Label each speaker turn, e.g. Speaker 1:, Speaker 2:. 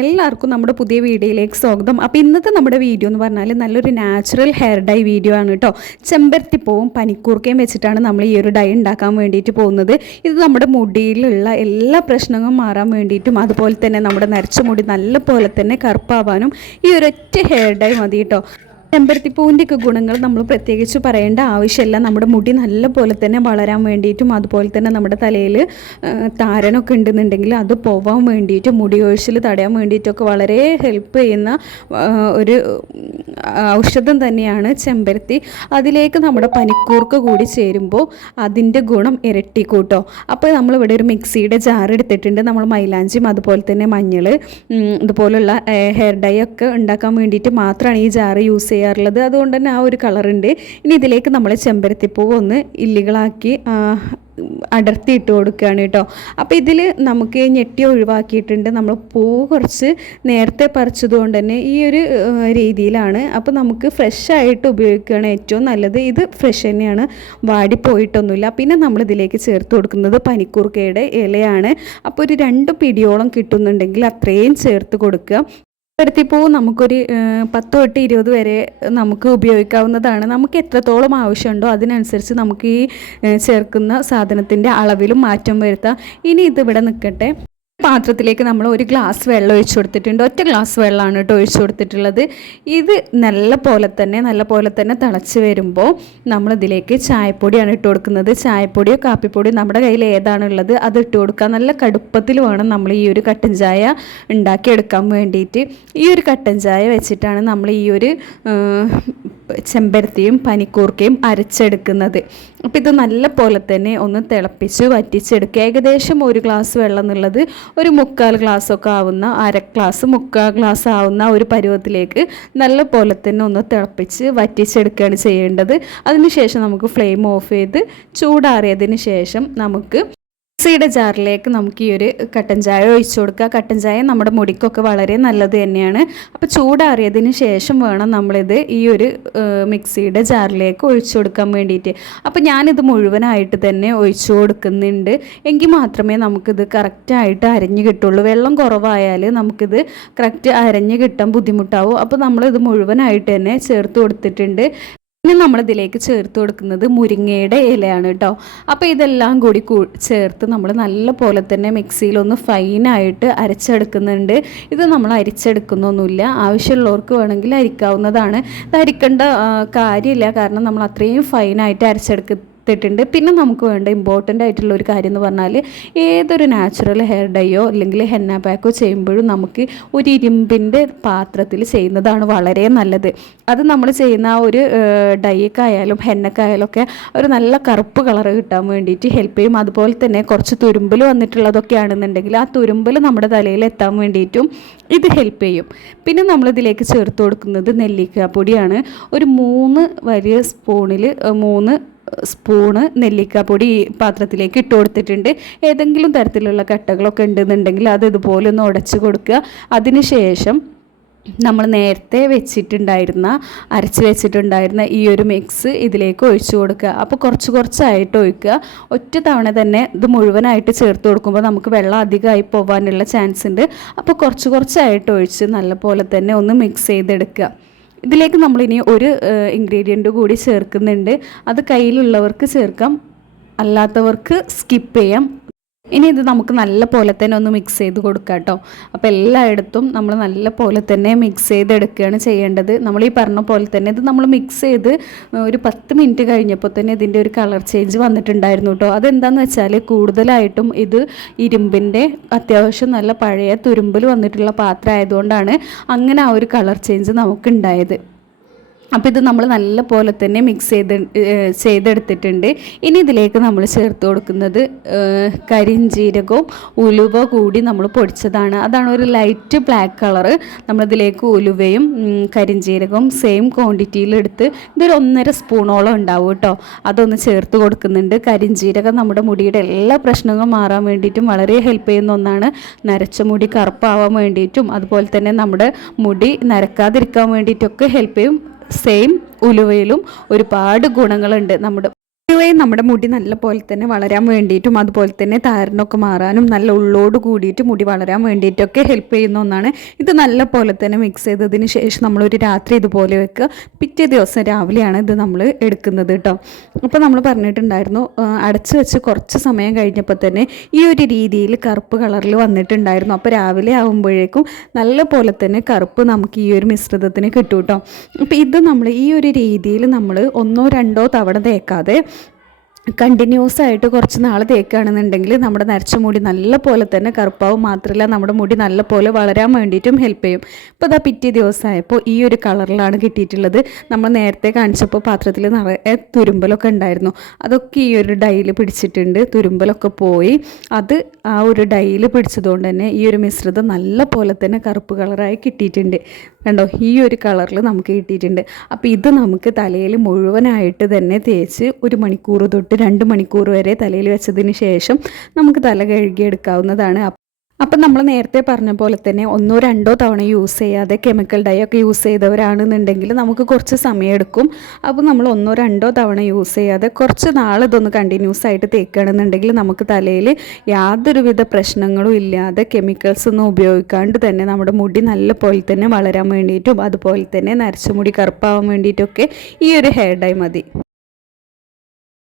Speaker 1: എല്ലാവർക്കും നമ്മുടെ പുതിയ വീഡിയോയിലേക്ക് സ്വാഗതം. അപ്പോൾ ഇന്നത്തെ നമ്മുടെ വീഡിയോ എന്ന് പറഞ്ഞാൽ നല്ലൊരു നാച്ചുറൽ ഹെയർ ഡൈ വീഡിയോ ആണ് കേട്ടോ. ചെമ്പരത്തിപ്പൂവും പനിക്കൂർക്കയും വെച്ചിട്ടാണ് നമ്മൾ ഈ ഒരു ഡൈ ഉണ്ടാക്കാൻ വേണ്ടിയിട്ട് പോകുന്നത്. ഇത് നമ്മുടെ മുടിയിലുള്ള എല്ലാ പ്രശ്നങ്ങളും മാറാൻ വേണ്ടിയിട്ടും അതുപോലെ തന്നെ നമ്മുടെ നരച്ച മുടി നല്ല പോലെ തന്നെ കറുപ്പാവാനും ഈ ഒരൊറ്റ ഹെയർ ഡൈ മതി കേട്ടോ. ചെമ്പരത്തിപ്പൂവിന്റെ ഒക്കെ ഗുണങ്ങൾ നമ്മൾ പ്രത്യേകിച്ച് പറയേണ്ട ആവശ്യമില്ല. നമ്മുടെ മുടി നല്ല പോലെ തന്നെ വളരാൻ വേണ്ടിയിട്ടും അതുപോലെ തന്നെ നമ്മുടെ തലയിൽ താരനൊക്കെ ഉണ്ടെന്നുണ്ടെങ്കിൽ അത് പോവാൻ വേണ്ടിയിട്ടും മുടി ഒഴിച്ചിൽ തടയാൻ വേണ്ടിയിട്ടൊക്കെ വളരെ ഹെൽപ്പ് ചെയ്യുന്ന ഒരു ഔഷധം തന്നെയാണ് ചെമ്പരത്തി. അതിലേക്ക് നമ്മുടെ പനിക്കൂർക്ക കൂടി ചേരുമ്പോൾ അതിന്റെ ഗുണം ഇരട്ടിക്കൂട്ടോ. അപ്പോൾ നമ്മളിവിടെ ഒരു മിക്സിയുടെ ജാർ എടുത്തിട്ടുണ്ട്. നമ്മൾ മൈലാഞ്ചിയും അതുപോലെ തന്നെ മഞ്ഞൾ ഇതുപോലുള്ള ഹെയർ ഡൈ ഒക്കെ ഉണ്ടാക്കാൻ വേണ്ടിയിട്ട് മാത്രമാണ് ഈ ജാർ യൂസ് ചെയ്യാറുള്ളത്. അതുകൊണ്ട് തന്നെ ആ ഒരു കളറുണ്ട് ഇനി ഇതിലേക്ക് നമ്മൾ ചെമ്പരത്തിപ്പൂവ് ഒന്ന് ഇല്ലികളാക്കി അടർത്തി ഇട്ട് കൊടുക്കുകയാണ് കേട്ടോ. അപ്പോൾ ഇതിൽ നമുക്ക് ഞെട്ടി ഒഴിവാക്കിയിട്ടുണ്ട്. നമ്മൾ പൂവ് കുറച്ച് നേരത്തെ പറിച്ചതുകൊണ്ട് തന്നെ ഈ ഒരു രീതിയിലാണ്. അപ്പോൾ നമുക്ക് ഫ്രഷ് ആയിട്ട് ഉപയോഗിക്കുകയാണ് ഏറ്റവും നല്ലത്. ഇത് ഫ്രഷ് തന്നെയാണ്. വാടിപ്പോയിട്ടൊന്നുമില്ല. പിന്നെ നമ്മൾ ഇതിലേക്ക് ചേർത്ത് കൊടുക്കുന്നത് പനിക്കൂർക്കയുടെ ഇലയാണ്. അപ്പോൾ ഒരു രണ്ട് പിടിയോളം കിട്ടുന്നുണ്ടെങ്കിൽ അത്രയും ചേർത്ത് കൊടുക്കുക. ചെമ്പരത്തിപ്പൂവ് നമുക്കൊരു പത്ത് തൊട്ട് ഇരുപത് വരെ നമുക്ക് ഉപയോഗിക്കാവുന്നതാണ്. നമുക്ക് എത്രത്തോളം ആവശ്യമുണ്ടോ അതിനനുസരിച്ച് നമുക്ക് ഈ ചേർക്കുന്ന സാധനത്തിന്റെ അളവിലും മാറ്റം വരുത്താം. ഇനി ഇതിവിടെ നിൽക്കട്ടെ. പാത്രത്തിലേക്ക് നമ്മൾ ഒരു ഗ്ലാസ് വെള്ളം ഒഴിച്ചു കൊടുത്തിട്ടുണ്ട്. ഒറ്റ ഗ്ലാസ് വെള്ളമാണ് കേട്ടോ ഒഴിച്ചു കൊടുത്തിട്ടുള്ളത്. ഇത് നല്ല പോലെ തന്നെ നല്ല പോലെ തന്നെ തിളച്ച് വരുമ്പോൾ നമ്മളിതിലേക്ക് ചായപ്പൊടിയാണ് ഇട്ട് കൊടുക്കുന്നത്. ചായപ്പൊടിയോ കാപ്പിപ്പൊടിയോ നമ്മുടെ കയ്യിൽ ഏതാണുള്ളത് അത് ഇട്ട് കൊടുക്കുക. നല്ല കടുപ്പത്തിൽ വേണം നമ്മൾ ഈ ഒരു കട്ടൻ ചായ ഉണ്ടാക്കിയെടുക്കാൻ വേണ്ടിയിട്ട്. ഈ ഒരു കട്ടൻ ചായ വെച്ചിട്ടാണ് നമ്മൾ ഈ ഒരു ചെമ്പരത്തിയും പനിക്കൂർക്കയും അരച്ചെടുക്കുന്നത്. അപ്പോൾ ഇത് നല്ല പോലെ തന്നെ ഒന്ന് തിളപ്പിച്ച് വറ്റിച്ചെടുക്കുക. ഏകദേശം ഒരു ഗ്ലാസ് വെള്ളം എന്നുള്ളത് ഒരു മുക്കാൽ ഗ്ലാസ് ഒക്കെ ആവുന്ന അര ഗ്ലാസ് മുക്കാൽ ഗ്ലാസ് ആവുന്ന ഒരു പരുവത്തിലേക്ക് നല്ല പോലെ തന്നെ ഒന്ന് തിളപ്പിച്ച് വറ്റിച്ചെടുക്കുകയാണ് ചെയ്യേണ്ടത്. അതിനുശേഷം നമുക്ക് ഫ്ലെയിം ഓഫ് ചെയ്ത് ചൂടാറിയതിന് ശേഷം നമുക്ക് മിക്സിയുടെ ജാറിലേക്ക് നമുക്ക് ഈ ഒരു കട്ടൻ ചായ ഒഴിച്ചു കൊടുക്കുക. കട്ടൻ ചായ നമ്മുടെ മുടിക്കൊക്കെ വളരെ നല്ലത് തന്നെയാണ്. അപ്പോൾ ചൂടാറിയതിന് ശേഷം വേണം നമ്മളിത് ഈ ഒരു മിക്സിയുടെ ജാറിലേക്ക് ഒഴിച്ചു കൊടുക്കാൻ വേണ്ടിയിട്ട്. അപ്പോൾ ഞാനിത് മുഴുവനായിട്ട് തന്നെ ഒഴിച്ചു കൊടുക്കുന്നുണ്ട്. എങ്കിൽ മാത്രമേ നമുക്കിത് കറക്റ്റായിട്ട് അരഞ്ഞു കിട്ടുള്ളൂ. വെള്ളം കുറവായാൽ നമുക്കിത് കറക്റ്റ് അരഞ്ഞു കിട്ടാൻ ബുദ്ധിമുട്ടാവും. അപ്പോൾ നമ്മളിത് മുഴുവനായിട്ട് തന്നെ ചേർത്ത് കൊടുത്തിട്ടുണ്ട്. ഇനി നമ്മളിതിലേക്ക് ചേർത്ത് കൊടുക്കുന്നത് മുരിങ്ങയുടെ ഇലയാണ് കേട്ടോ. അപ്പോൾ ഇതെല്ലാം കൂടി ചേർത്ത് നമ്മൾ നല്ല പോലെ തന്നെ മിക്സിയിലൊന്ന് ഫൈനായിട്ട് അരച്ചെടുക്കുന്നുണ്ട്. ഇത് നമ്മൾ അരിച്ചെടുക്കുന്നൊന്നുമില്ല. ആവശ്യമുള്ളവർക്ക് വേണമെങ്കിൽ അരിക്കാവുന്നതാണ്. ഇത് അരിക്കേണ്ട കാര്യമില്ല. കാരണം നമ്മൾ അത്രയും ഫൈനായിട്ട് അരച്ചെടുക്കും ത്തിട്ടുണ്ട് പിന്നെ നമുക്ക് വേണ്ട ഇമ്പോർട്ടന്റ് ആയിട്ടുള്ള ഒരു കാര്യം എന്ന് പറഞ്ഞാൽ ഏതൊരു നാച്ചുറൽ ഹെയർ ഡൈയോ അല്ലെങ്കിൽ ഹെന്ന പാക്കോ ചെയ്യുമ്പോഴും നമുക്ക് ഒരു ഇരുമ്പിന്റെ പാത്രത്തിൽ ചെയ്യുന്നതാണ് വളരെ നല്ലത്. അത് നമ്മൾ ചെയ്യുന്ന ആ ഒരു ഡൈക്കായാലും ഹെന്നക്കായാലും ഒക്കെ ഒരു നല്ല കറുപ്പ് കളർ കിട്ടാൻ വേണ്ടിയിട്ട് ഹെൽപ്പ് ചെയ്യും. അതുപോലെ തന്നെ കുറച്ച് തുരുമ്പൽ വന്നിട്ടുള്ളതൊക്കെ ആണെന്നുണ്ടെങ്കിൽ ആ തുരുമ്പൽ നമ്മുടെ തലയിൽ എത്താൻ വേണ്ടിയിട്ടും ഇത് ഹെൽപ്പ് ചെയ്യും. പിന്നെ നമ്മളിതിലേക്ക് ചേർത്ത് കൊടുക്കുന്നത് നെല്ലിക്കാപ്പൊടിയാണ് ഒരു മൂന്ന് വലിയ സ്പൂണിൽ മൂന്ന് സ്പൂണ് നെല്ലിക്കാപ്പൊടി പാത്രത്തിലേക്ക് ഇട്ട് കൊടുത്തിട്ടുണ്ട്. ഏതെങ്കിലും തരത്തിലുള്ള കട്ടകളൊക്കെ ഉണ്ടെന്നുണ്ടെങ്കിൽ അത് ഇതുപോലെ ഒന്ന് ഉടച്ച് കൊടുക്കുക. അതിനുശേഷം നമ്മൾ നേരത്തെ വെച്ചിട്ടുണ്ടായിരുന്ന അരച്ച് വെച്ചിട്ടുണ്ടായിരുന്ന ഈ ഒരു മിക്സ് ഇതിലേക്ക് ഒഴിച്ചു കൊടുക്കുക. അപ്പോൾ കുറച്ച് കുറച്ചായിട്ട് ഒഴിക്കുക. ഒറ്റ തവണ തന്നെ ഇത് മുഴുവനായിട്ട് ചേർത്ത് കൊടുക്കുമ്പോൾ നമുക്ക് വെള്ളം അധികമായി പോകാനുള്ള ചാൻസ് ഉണ്ട്. അപ്പോൾ കുറച്ച് കുറച്ചായിട്ട് ഒഴിച്ച് നല്ല പോലെ തന്നെ ഒന്ന് മിക്സ് ചെയ്തെടുക്കുക. ഇതിലേക്ക് നമ്മൾ ഇനി ഒരു ഇൻഗ്രീഡിയന്റ് കൂടി ചേർക്കുന്നുണ്ട്. അത് കയ്യിലുള്ളവർക്ക് ചേർക്കാം. അല്ലാത്തവർക്ക് സ്കിപ്പ് ചെയ്യാം. ഇനി ഇത് നമുക്ക് നല്ല പോലെ തന്നെ ഒന്ന് മിക്സ് ചെയ്ത് കൊടുക്കാം കേട്ടോ അപ്പോൾ എല്ലായിടത്തും നമ്മൾ നല്ല പോലെ തന്നെ മിക്സ് ചെയ്തെടുക്കുകയാണ് ചെയ്യേണ്ടത്. നമ്മൾ ഈ പറഞ്ഞ പോലെ തന്നെ ഇത് നമ്മൾ മിക്സ് ചെയ്ത് ഒരു പത്ത് മിനിറ്റ് കഴിഞ്ഞപ്പോൾ തന്നെ ഇതിന്റെ ഒരു കളർ ചേഞ്ച് വന്നിട്ടുണ്ടായിരുന്നു കേട്ടോ അതെന്താണെന്ന് വെച്ചാൽ കൂടുതലായിട്ടും ഇത് ഇരുമ്പിന്റെ അത്യാവശ്യം നല്ല പഴയ തുരുമ്പിൽ വന്നിട്ടുള്ള പാത്രം ആയതുകൊണ്ടാണ് അങ്ങനെ ആ ഒരു കളർ ചേഞ്ച് നമുക്കുണ്ടായത്. അപ്പോൾ ഇത് നമ്മൾ നല്ല പോലെ തന്നെ മിക്സ് ചെയ്ത് ചെയ്തെടുത്തിട്ടുണ്ട്. ഇനി ഇതിലേക്ക് നമ്മൾ ചേർത്ത് കൊടുക്കുന്നത് കരിഞ്ജീരകവും ഉലുവ കൂടി നമ്മൾ പൊടിച്ചതാണ്. അതാണ് ഒരു ലൈറ്റ് ബ്ലാക്ക് കളറ് നമ്മളിതിലേക്ക് ഉലുവയും കരിഞ്ജീരകവും സെയിം ക്വാണ്ടിറ്റിയിലെടുത്ത് ഇതൊരു ഒന്നര സ്പൂണോളം ഉണ്ടാവും കേട്ടോ. അതൊന്ന് ചേർത്ത് കൊടുക്കുന്നുണ്ട്. കരിഞ്ജീരകം നമ്മുടെ മുടിയുടെ എല്ലാ പ്രശ്നങ്ങളും മാറാൻ വേണ്ടിയിട്ടും വളരെ ഹെൽപ്പ് ചെയ്യുന്ന ഒന്നാണ്. നരച്ച മുടി കറുപ്പാവാൻ വേണ്ടിയിട്ടും അതുപോലെ തന്നെ നമ്മുടെ മുടി നരക്കാതിരിക്കാൻ വേണ്ടിയിട്ടൊക്കെ ഹെൽപ്പ് ചെയ്യും. സെയിം ഉലുവയിലും ഒരുപാട് ഗുണങ്ങളുണ്ട്. നമ്മുടെ പൊതുവേ നമ്മുടെ മുടി നല്ല പോലെ തന്നെ വളരാൻ വേണ്ടിയിട്ടും അതുപോലെ തന്നെ താരനൊക്കെ മാറാനും നല്ല ഉള്ളോട് കൂടിയിട്ട് മുടി വളരാൻ വേണ്ടിയിട്ടൊക്കെ ഹെൽപ്പ് ചെയ്യുന്ന ഒന്നാണ്. ഇത് നല്ല പോലെ തന്നെ മിക്സ് ചെയ്തതിന് ശേഷം നമ്മളൊരു രാത്രി ഇതുപോലെ വെക്കുക. പിറ്റേ ദിവസം രാവിലെയാണ് ഇത് നമ്മൾ എടുക്കുന്നത് കേട്ടോ. അപ്പോൾ നമ്മൾ പറഞ്ഞിട്ടുണ്ടായിരുന്നു അടച്ച് വെച്ച് കുറച്ച് സമയം കഴിഞ്ഞപ്പോൾ തന്നെ ഈ ഒരു രീതിയിൽ കറുപ്പ് കളറിൽ വന്നിട്ടുണ്ടായിരുന്നു. അപ്പോൾ രാവിലെ ആകുമ്പോഴേക്കും നല്ല പോലെ തന്നെ കറുപ്പ് നമുക്ക് ഈ ഒരു മിശ്രിതത്തിന് കിട്ടും കേട്ടോ. അപ്പോൾ ഇത് നമ്മൾ ഈ ഒരു രീതിയിൽ നമ്മൾ ഒന്നോ രണ്ടോ തവണ തേക്കാതെ കണ്ടിന്യൂസ് ആയിട്ട് കുറച്ച് നാൾ തേക്കുകയാണെന്നുണ്ടെങ്കിൽ നമ്മുടെ നരച്ച മുടി നല്ല പോലെ തന്നെ കറുപ്പാവും. മാത്രമല്ല നമ്മുടെ മുടി നല്ല പോലെ വളരാൻ വേണ്ടിയിട്ടും ഹെൽപ്പ് ചെയ്യും. ഇപ്പോൾ അതാ പിറ്റേ ദിവസമായപ്പോൾ ഈ ഒരു കളറിലാണ് കിട്ടിയിട്ടുള്ളത്. നമ്മൾ നേരത്തെ കാണിച്ചപ്പോൾ പാത്രത്തിൽ നിറയെ തുരുമ്പലൊക്കെ ഉണ്ടായിരുന്നു. അതൊക്കെ ഈ ഒരു ഡൈയിൽ പിടിച്ചിട്ടുണ്ട്. തുരുമ്പലൊക്കെ പോയി. അത് ആ ഒരു ഡൈയിൽ പിടിച്ചതുകൊണ്ട് തന്നെ ഈ ഒരു മിശ്രിതം നല്ല പോലെ തന്നെ കറുപ്പ് കളറായി കിട്ടിയിട്ടുണ്ട്. കണ്ടോ? ഈ ഒരു കളറിൽ നമുക്ക് കിട്ടിയിട്ടുണ്ട്. അപ്പോൾ ഇത് നമുക്ക് തലയിൽ മുഴുവനായിട്ട് തന്നെ തേച്ച് ഒരു മണിക്കൂർ തൊട്ട് രണ്ട് മണിക്കൂർ വരെ തലയിൽ വെച്ചതിന് ശേഷം നമുക്ക് തല കഴുകിയെടുക്കാവുന്നതാണ്. അപ്പം നമ്മൾ നേരത്തെ പറഞ്ഞ പോലെ തന്നെ ഒന്നോ രണ്ടോ തവണ യൂസ് ചെയ്യാതെ കെമിക്കൽ ഡൈ ഒക്കെ യൂസ് ചെയ്തവരാണെന്നുണ്ടെങ്കിൽ നമുക്ക് കുറച്ച് സമയമെടുക്കും. അപ്പോൾ നമ്മൾ ഒന്നോ രണ്ടോ തവണ യൂസ് ചെയ്യാതെ കുറച്ച് നാൾ ഇതൊന്ന് കണ്ടിന്യൂസ് ആയിട്ട് തേക്കുകയാണെന്നുണ്ടെങ്കിൽ നമുക്ക് തലയിൽ യാതൊരുവിധ പ്രശ്നങ്ങളും ഇല്ലാതെ കെമിക്കൽസ് ഒന്നും ഉപയോഗിക്കാണ്ട് തന്നെ നമ്മുടെ മുടി നല്ല പോലെ തന്നെ വളരാൻ വേണ്ടിയിട്ടും അതുപോലെ തന്നെ നരച്ച മുടി കറുപ്പാവാൻ വേണ്ടിയിട്ടൊക്കെ ഈ ഒരു ഹെയർ ഡൈ മതി.